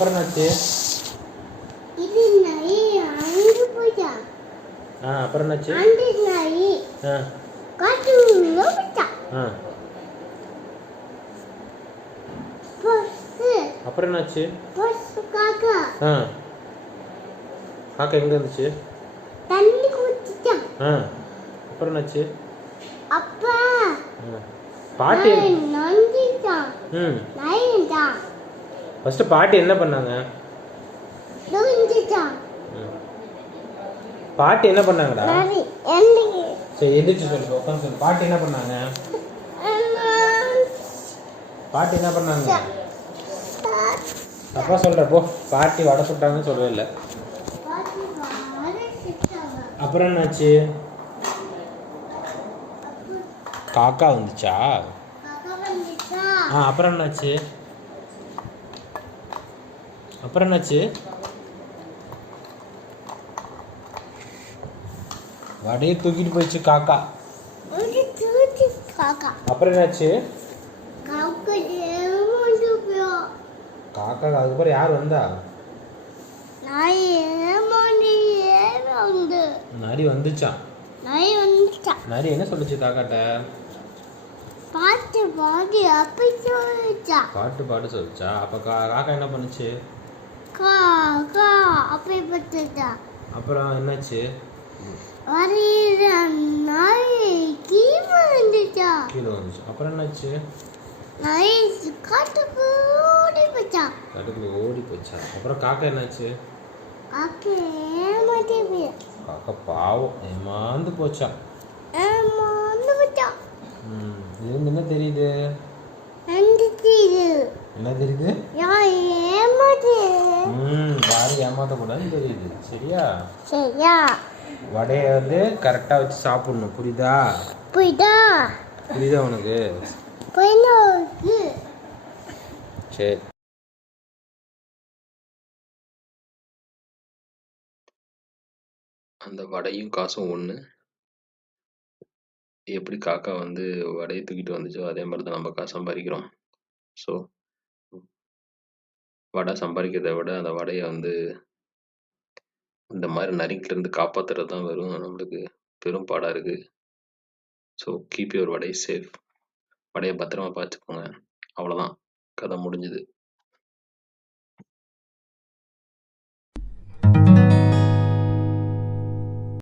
அப்புறம் என்னாச்சு? இது நாய் அங்க போச்சா? அப்புறம் என்னாச்சு? அந்த நாய் காட்டுக்குள்ள போச்சா? அப்புறம் என்னாச்சு? காக்கா காக்கா எங்க இருந்துச்சு? தண்ணி குடிச்சா. அப்புறம் என்னாச்சு? அப்பா பாட்டி நந்திச்சா. நைண்டா. ஃபர்ஸ்ட் பாட்டி என்ன பண்ணாங்க? நந்திச்சா. பாட்டி என்ன பண்ணாங்கடா? என்னைக்கு சரி எந்திரிச்சு சொல்லு, உட்காந்து சொல்லு. பாட்டி என்ன பண்ணாங்க? பாட்டி என்ன பண்ணாங்க? அப்பா சொல்ற போ. பாட்டி வடை சுட்டாங்கன்னு சொல்லவே இல்லை. அப்புறம் என்னாச்சு? காக்கா வந்துச்சா? அப்புறம் என்னாச்சு? அப்புறம் என்னாச்சு? வடையை தூக்கிட்டு போயிடுச்சு காக்கா. அப்புறம் என்னாச்சு? காக்கா அதுக்கப்புறம் யார் வந்தா? நரி வந்துச்சான். நரி என்ன சொல்லுச்சு காக்காட்ட? பாட்டு பாடி அப்படி சொல்லிச்சா. பாட்டு பாடு சொல்லிச்சா? அப்ப காக்கா என்ன பண்ணுச்சு? காக்கா அப்படி பட்டுச்சா. அப்புறம் என்னாச்சு? வரையிற நாய் கீழே வந்துச்சா. கீழே வந்துச்சு. அப்புறம் என்னாச்சு? நாய் காட்டுக்கு ஓடி போச்சா. காட்டுக்குள்ள ஓடி போச்சா. அப்புறம் காக்கா என்னாச்சு? காக்கா ஏமாத்தி போய். காக்கா பாவம் ஏமாந்து போச்சா. ஏமாந்து போச்சா. இது என்ன தெரியுது? என்ன தெரியுது? ஏமாத்து. யாரும் ஏமாத்தக்கூடாதுன்னு தெரியுது. சரியா? சரியா. வடையை வந்து கரெக்டா வச்சு சாப்பிடணும். புரியுதா? புரியுதா உனக்கு? சரி. அந்த வடையும் காசும் ஒன்று. எப்படி காக்கா வந்து வடையை தூக்கிட்டு வந்துச்சோ அதே மாதிரி தான் நம்ம காசு சம்பாதிக்கிறோம். ஸோ வடை சம்பாதிக்கிறத விட அந்த வடையை வந்து இந்த மாதிரி நரிக்கிலேருந்து காப்பாற்றுறது தான் வெறும் நம்மளுக்கு பெரும் பாடாக இருக்குது. So keep your vada safe. வடையை பத்திரமா பார்த்துக்கோங்க. அவ்வளோதான், கதை முடிஞ்சுது.